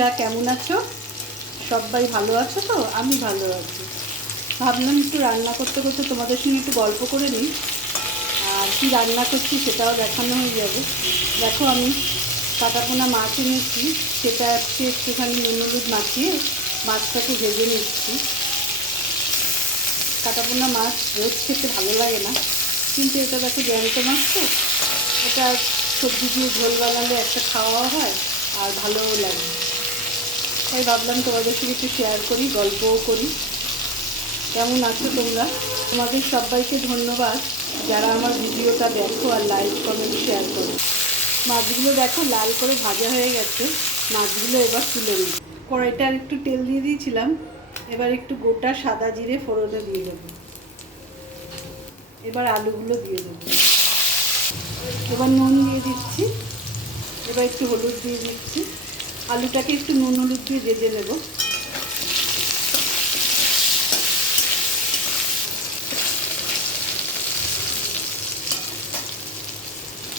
বন্ধুরা কেমন আছো? সবাই ভালো আছো তো? আমি ভালো আছি। ভাবলাম একটু রান্না করতে করতে তোমাদের সঙ্গে একটু গল্প করে নিই, আর কি রান্না করছি সেটাও দেখানো হয়ে যাবে। দেখো, আমি কাটাপোনা মাছ এনেছি, সেটা একটুখানি নুন হলুদ মাখিয়ে মাছটাকে ভেজে নিচ্ছি। কাটাপোনা মাছ রোজ খেতে ভালো লাগে না, কিন্তু এটা দেখো জ্যান্ত মাছ তো, এটা সবজি দিয়ে ঝোল বানালে একটা খাওয়াও হয় আর ভালোও লাগে। তাই ভাবলাম তোমাদের সঙ্গে একটু শেয়ার করি, গল্পও করি। কেমন আছো তোমরা? তোমাদের সবাইকে ধন্যবাদ যারা আমার ভিডিওটা দেখো আর লাইক কমেন্ট শেয়ার করো। মাছগুলো দেখো লাল করে ভাজা হয়ে গেছে। মাছগুলো এবার তুলে নিই। কড়াইটা আর একটু তেল দিয়ে দিয়েছিলাম, এবার একটু গোটা সাদা জিরে ফোড়নে দিয়ে দেবো। এবার আলুগুলো দিয়ে দেবো। এবার নুন দিয়ে দিচ্ছি, এবার একটু হলুদ দিয়ে দিচ্ছি। আলুটাকে একটু নুন হলুদ দিয়ে ভেজে নেব।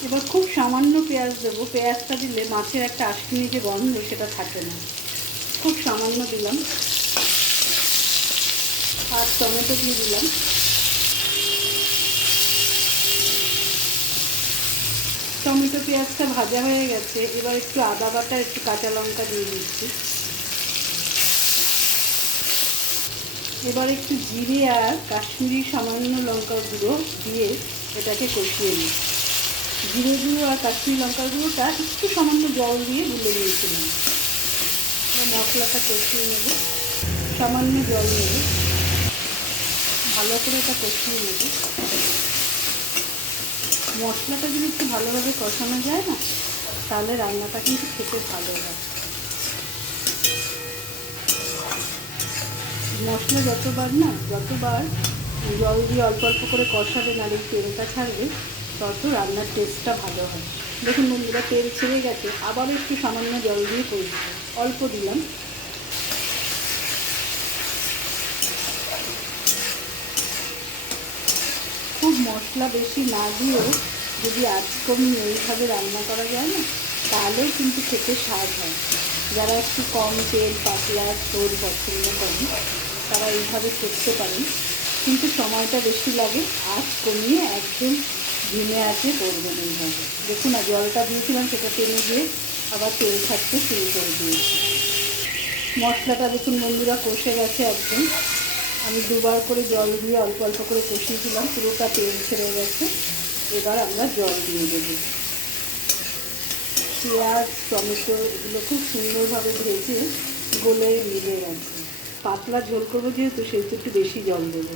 এবার খুব সামান্য পেঁয়াজ দেবো। পেঁয়াজটা দিলে মাছের একটা আঁশকিনি যে গন্ধ সেটা থাকে না। খুব সামান্য দিলাম। আর টমেটো দিয়ে দিলাম। টমেটো পেঁয়াজটা ভাজা হয়ে গেছে, এবার একটু আদা বাটা একটু কাঁচা লঙ্কা দিয়ে দিচ্ছি। এবার একটু জিরে আর কাশ্মীরি সামান্য লঙ্কার গুঁড়ো দিয়ে এটাকে কষিয়ে নিই। জিরে গুঁড়ো আর কাশ্মীরি লঙ্কার গুঁড়োটা একটু সামান্য জল দিয়ে গুলে নিয়েছিলাম। মশলাটা কষিয়ে নেব, সামান্য জল নেব, ভালো করে এটা কষিয়ে নেব। মশলাটা যদি একটু ভালোভাবে কষানো যায় না, তাহলে রান্নাটা কিন্তু খেতে ভালো লাগে। মশলা যতবার জল দিয়ে অল্প অল্প করে কষাবে, নাহলে তেলটা ছাড়বে, তত রান্নার টেস্টটা ভালো হয়। দেখুন বন্ধুরা, তেল ছেড়ে গেছে, আবার একটু সামান্য জল দিয়ে কষবো, অল্প দিলাম। খুব মশলা বেশি না দিয়েও যদি আঁচ কমিয়ে এইভাবে রান্না করা যায় না, তাহলেও কিন্তু খেতে স্বাদ হয়। যারা একটু কম তেল পাতলা ঝোল পছন্দ করেন তারা এইভাবে করতে পারেন, কিন্তু সময়টা বেশি লাগে। আঁচ কমিয়ে একদম ধিমে আঁচে করবেন এইভাবে। দেখুন না, জলটা দিয়েছিলাম সেটা টেনে দিয়ে আবার তেল ছাড়তে শুরু করে দিয়েছি। মশলাটা দেখুন বন্ধুরা কষে গেছে একদম। আমি দুবার করে জল দিয়ে অল্প অল্প করে কষিয়েছিলাম, পুরোটা তেল ছেড়ে গেছে। এবার আমরা জল দিয়ে দেবো। পেঁয়াজ টমেটো এগুলো খুব সুন্দরভাবে ভেজে গলে মিলে গেছে। পাতলা ঝোল করবো যেহেতু, সেহেতু একটু বেশি জল দেবো।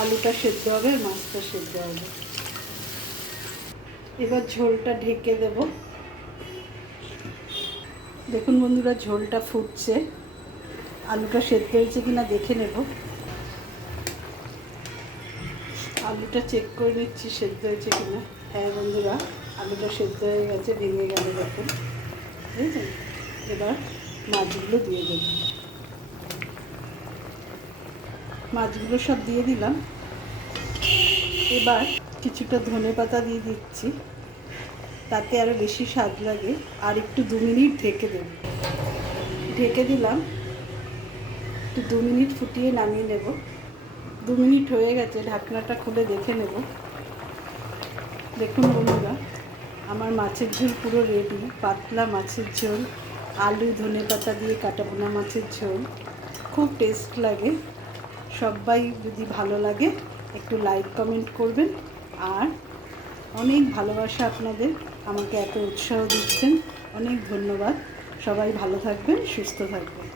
আলুটা সেদ্ধ হবে, মাছটা সেদ্ধ হবে। এবার ঝোলটা ঢেকে দেব। দেখুন বন্ধুরা, ঝোলটা ফুটছে। আলুটা সেদ্ধ হয়েছে কিনা দেখে নেব। আলুটা চেক করে নিচ্ছি সেদ্ধ হয়েছে কিনা। হ্যাঁ বন্ধুরা, আলুটা সেদ্ধ হয়ে গেছে, ভেঙে গেল দেখুন, বুঝলেন? এবার মাছগুলো দিয়ে দেব। মাছগুলো সব দিয়ে দিলাম। এবার কিছুটা ধনেপাতা দিয়ে দিচ্ছি, তাতে আরও বেশি স্বাদ লাগে। আর একটু 2 মিনিট ঢেকে দেব। ঢেকে দিলাম, একটু 2 মিনিট ফুটিয়ে নামিয়ে নেব। 2 মিনিট হয়ে গেছে, ঢাকনাটা খুলে দেখে নেব। দেখুন বন্ধুরা, আমার মাছের ঝোল পুরো রেডি। পাতলা মাছের ঝোল, আলু ধনেপাতা দিয়ে কাটাপোনা মাছের ঝোল, খুব টেস্ট লাগে। সবাই যদি ভালো লাগে একটু লাইক কমেন্ট করবেন। আর অনেক ভালোবাসা আপনাদের, আমাকে এত উৎসাহ দিচ্ছেন, অনেক ধন্যবাদ। সবাই ভালো থাকবেন, সুস্থ থাকবেন।